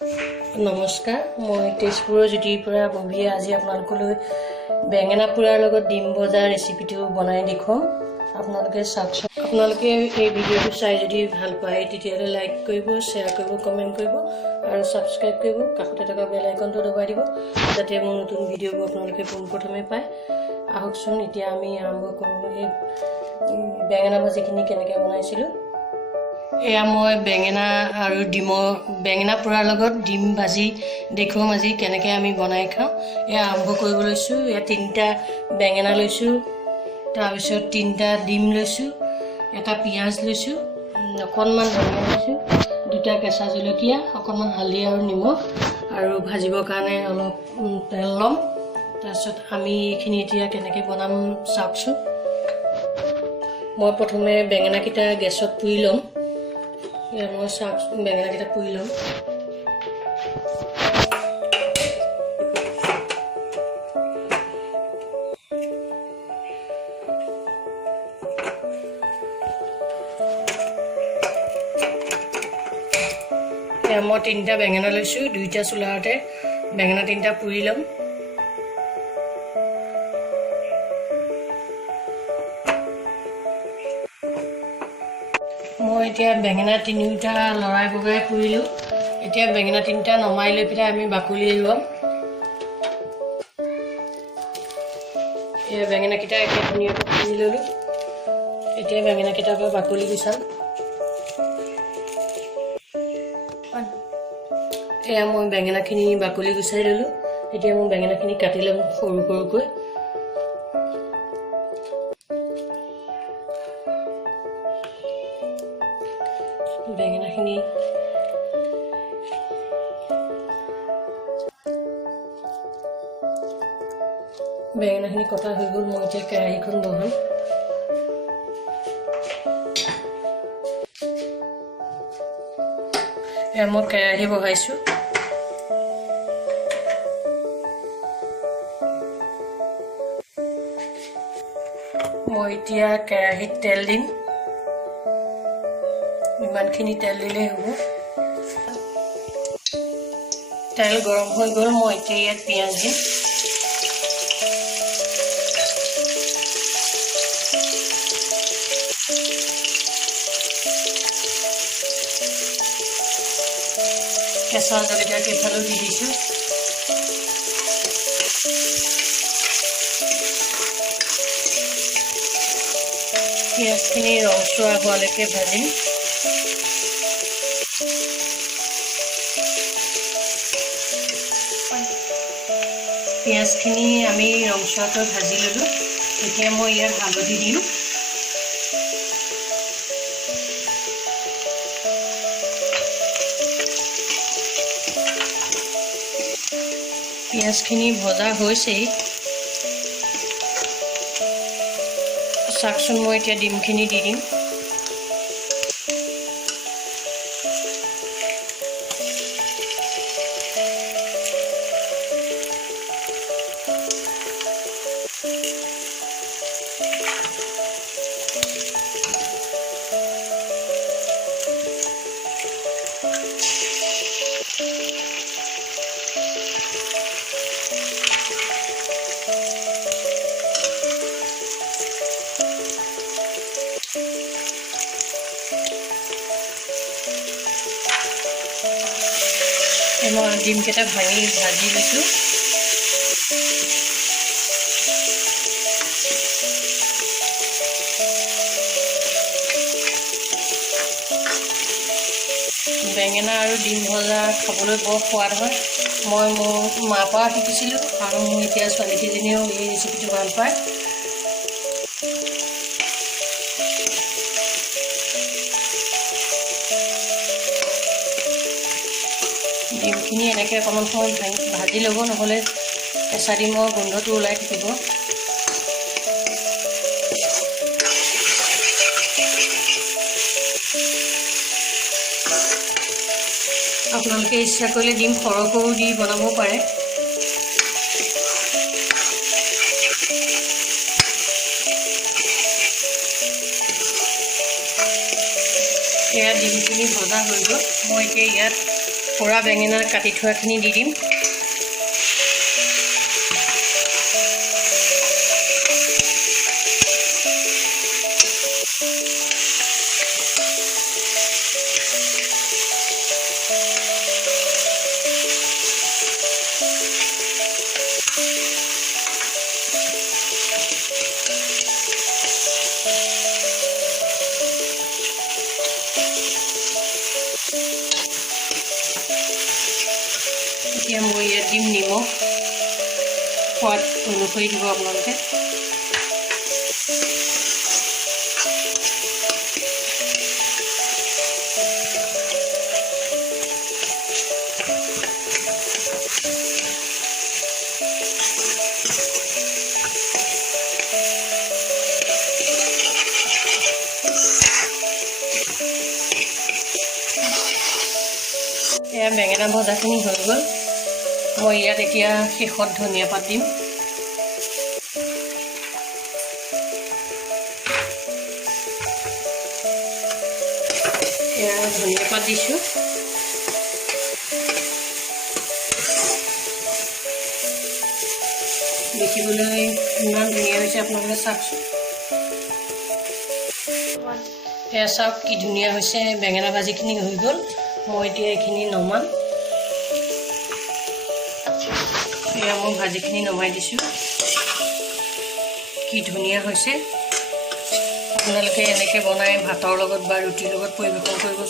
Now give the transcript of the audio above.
নমস্কাৰ, মই তেজপুৰৰ জ্যোতিৰ পৰা ববিয়ে আজি আপোনালোকলৈ বেঙেনা পোৰাৰ লগত ডিম ভজা ৰেচিপিটো বনাই দেখুৱাম। আপোনালোকে চাওকচোন। আপোনালোকে এই ভিডিঅ'টো চাই যদি ভাল পায় তেতিয়াহ'লে লাইক কৰিব, শ্বেয়াৰ কৰিব, কমেণ্ট কৰিব আৰু ছাবস্ক্ৰাইব কৰিব। কাষতে থকা বেল আইকনটো দবাই দিব যাতে মোৰ নতুন ভিডিঅ'বোৰ আপোনালোকে পোনপ্ৰথমে পায়। আহকচোন এতিয়া আমি আৰম্ভ কৰোঁ এই বেঙেনা ভাজিখিনি কেনেকৈ বনাইছিলোঁ। এয়া মই বেঙেনা আৰু বেঙেনা পোৰাৰ লগত ডিম ভাজি দেখুৱাম আজি কেনেকৈ আমি বনাই খাওঁ। এয়া আৰম্ভ কৰিব লৈছোঁ। এয়া 3টা বেঙেনা লৈছোঁ, তাৰপিছত 3টা ডিম লৈছোঁ, এটা পিঁয়াজ লৈছোঁ, অকণমান ধনিয়া লৈছোঁ, 2টা কেঁচা জলকীয়া, অকণমান হালধি আৰু নিমখ আৰু ভাজিবৰ কাৰণে অলপ তেল ল'ম। তাৰপিছত আমি এইখিনি এতিয়া কেনেকৈ বনাম চাওকচোন। মই প্ৰথমে বেঙেনাকেইটা গেছত পুৰি ল'ম। মই বেঙেনাকেইটা পুৰি ল'ম। মই 3টা বেঙেনা লৈছোঁ, 2টা চোলাতে বেঙেনা 3টা পুৰি ল'ম। মই এতিয়া বেঙেনা 3টা লৰাই বগৰাই পুৰিলোঁ। এতিয়া বেঙেনা 3টা নমাই লৈ পেলাই আমি বাকলি এৰুৱাম। এয়া বেঙেনাকেইটা এতিয়া ধুনীয়াকৈ পুৰি ল'লোঁ। এতিয়া বেঙেনাকেইটাৰ পৰা বাকলি গুচাম। এয়া মই বেঙেনাখিনি বাকলি গুচাই ল'লোঁ। এতিয়া মই বেঙেনাখিনি কাটি ল'ম সৰু সৰুকৈ। বেঙেনাখিনি কটা হৈ গ'ল। মই এতিয়া কেৰাহীখন বহাম। এয়া মই কেৰাহী বহাইছোঁ। মই এতিয়া কেৰাহীত তেল দিম। ইমানখিনি তেল দিলেই হ'ব। তেল গৰম হৈ গ'ল। মই এতিয়া ইয়াত পিঁয়াজ দিম। কেঁচা জলকীয়া কেইফালো দি দিছোঁ। পিঁয়াজখিনি ৰংচোৱা হোৱালৈকে ভাজিম। পিঁয়াজখিনি আমি ৰংচোৱাকৈ ভাজি ল'লোঁ। এতিয়া মই ইয়াত হালধি দিম। পিঁয়াজখিনি ভজা হৈছেই। চাওকচোন, মই এতিয়া ডিমখিনি দি দিম। মই ডিমকেইটা ভাজি লৈছোঁ। বেঙেনা আৰু ডিম ভজা খাবলৈ বৰ সোৱাদ হয়। মই মোৰ মাৰ পৰা শিকিছিলোঁ আৰু মোৰ এতিয়া ছোৱালীকেইজনীয়েও এই ৰেচিপিটো ভাল পায়। ডিমখিনি এনেকৈ অকণমান সময় ভাজি ল'ব, নহ'লে কেঁচা ডিমৰ গোন্ধটো ওলাই থাকিব। আপোনালোকে ইচ্ছা কৰিলে ডিম সৰহকৈও দি বনাব পাৰে। এয়া ডিমখিনি ভজা হৈ গ'ল। মই এতিয়া ইয়াত পোৰা বেঙেনা কাটি থোৱাখিনি দি দিম। এতিয়া মই ইয়াত দিম নিমখ, সোৱাদ অনুসৰি দিব আপোনালোকে। এয়া বেঙেনা ভজাখিনি হৈ গ'ল। মই ইয়াত এতিয়া শেষত ধনিয়া পাত দিম। এয়া ধনিয়া পাত দিছোঁ। দেখিবলৈ ইমান ধুনীয়া হৈছে, আপোনালোকে চাওকচোন। এয়া চাওক কি ধুনীয়া হৈছে। বেঙেনা ভাজিখিনি হৈ গ'ল। মই এতিয়া এইখিনি নমাম। এয়া মই ভাজিখিনি নমাই দিছোঁ। কি ধুনীয়া হৈছে। আপোনালোকে এনেকৈ বনাই ভাতৰ লগত বা ৰুটিৰ লগত পৰিৱেশন কৰিব